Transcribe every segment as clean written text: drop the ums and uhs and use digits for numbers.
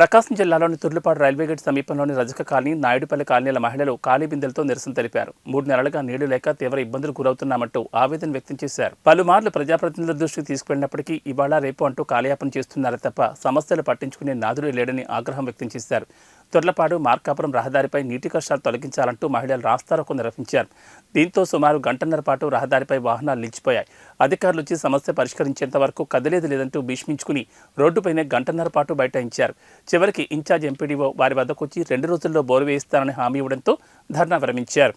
ప్రకాశం జిల్లాలోని Turlapadu railway gate సమీపంలోని రజక కాలనీ, నాయుడుపల్లి కాలనీల మహిళలు ఖాళీ బిందెలతో నిరసన తెలిపారు. 3 నెలలుగా నీళ్లు లేక తీవ్ర ఇబ్బందులు గురవుతున్నామంటూ ఆవేదన వ్యక్తం చేశారు. పలుమార్లు ప్రజాప్రతినిధుల దృష్టికి తీసుకువెళ్లినప్పటికీ ఇవాళ రేపు అంటూ కాలయాపన చేస్తున్నారే తప్ప సమస్యలు పట్టించుకునే నాదుడే లేడని ఆగ్రహం వ్యక్తం చేశారు. తుర్లపాడు మార్కాపురం రహదారిపై నీటి కష్టాలు తొలగించాలంటూ మహిళలు రాస్తారోకో నిర్వహించారు. దీంతో సుమారు గంటన్నర పాటు రహదారిపై వాహనాలు నిలిచిపోయాయి. అధికారులు వచ్చి సమస్య పరిష్కరించేంత వరకు కదిలేదు లేదంటూ భీష్మించుకుని రోడ్డుపైనే గంటన్నర పాటు బైఠాయించారు. చివరికి ఇన్ఛార్జ్ ఎంపీడీఓ వారి వద్దకు వచ్చి 2 రోజుల్లో బోరు వేయిస్తానని హామీ ఇవ్వడంతో ధర్నా విరమించారు.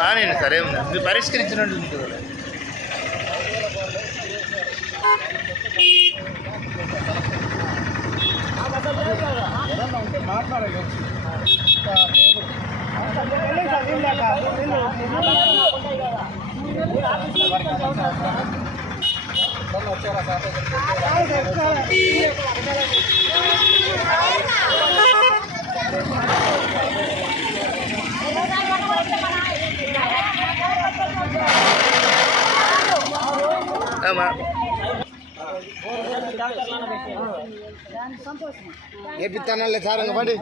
రాని సరే మీరు పరిష్కరించినట్టు ఏ పిత్తనాలే సార్ పడి